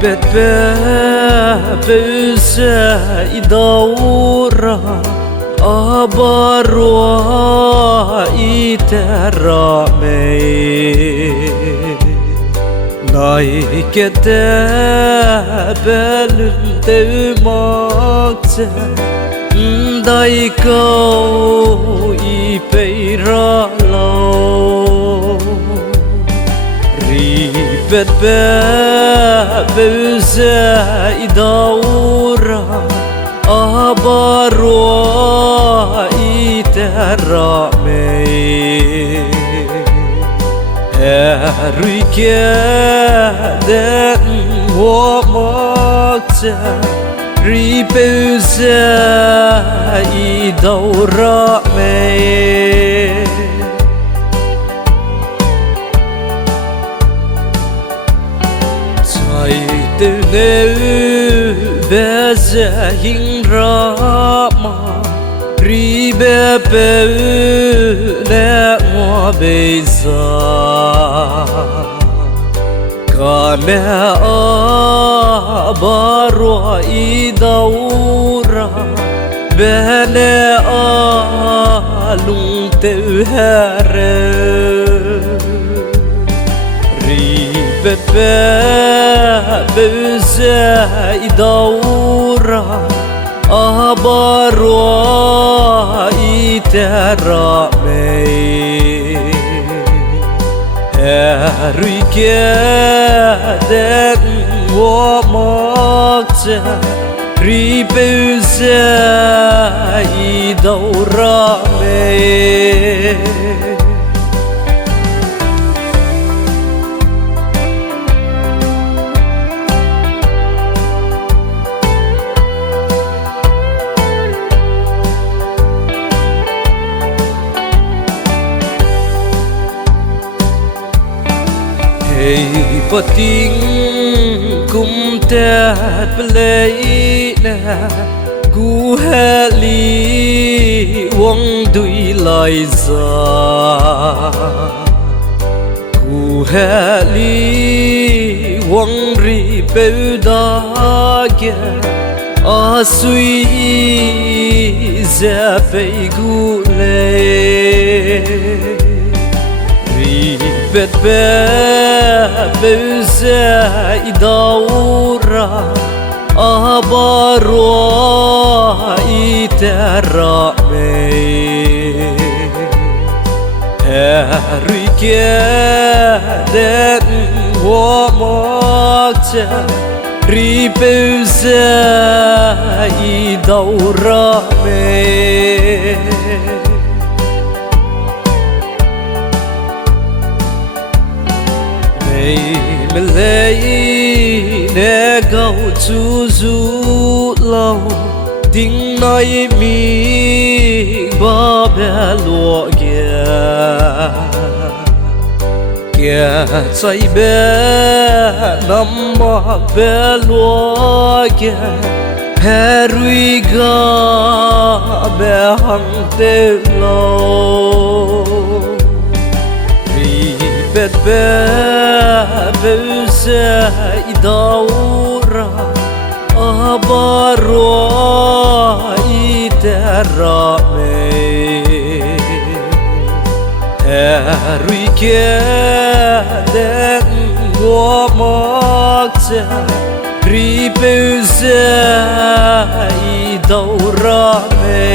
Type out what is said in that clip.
ribet beze idawra abarwa iterame naikete belünde makte daikau ipeiralo ribet beze idawra abarwa iterame herikeden womakte ribeze idawrame beze hinrama ribe ne mabeza kane abarwa idawra bene alung teuhere ribet beze idawra abarwa iterame herikeden womakte ribeze idawrame hey pating kum tet pleina gu heli wong dui lai za gu heli wong ri peuda ge asui za pei gu le ribet beze idawra abarwa iterame herikeden womakte ribeze idawrame Melei ne gau chu zu lâu tiếng nói mi ba bè lúa kia trái bè nằm mà bè lúa kia herui ga bè hằng tê lâu ribet beze idawra abarwa iterame herikeden womakte ribeze idawrame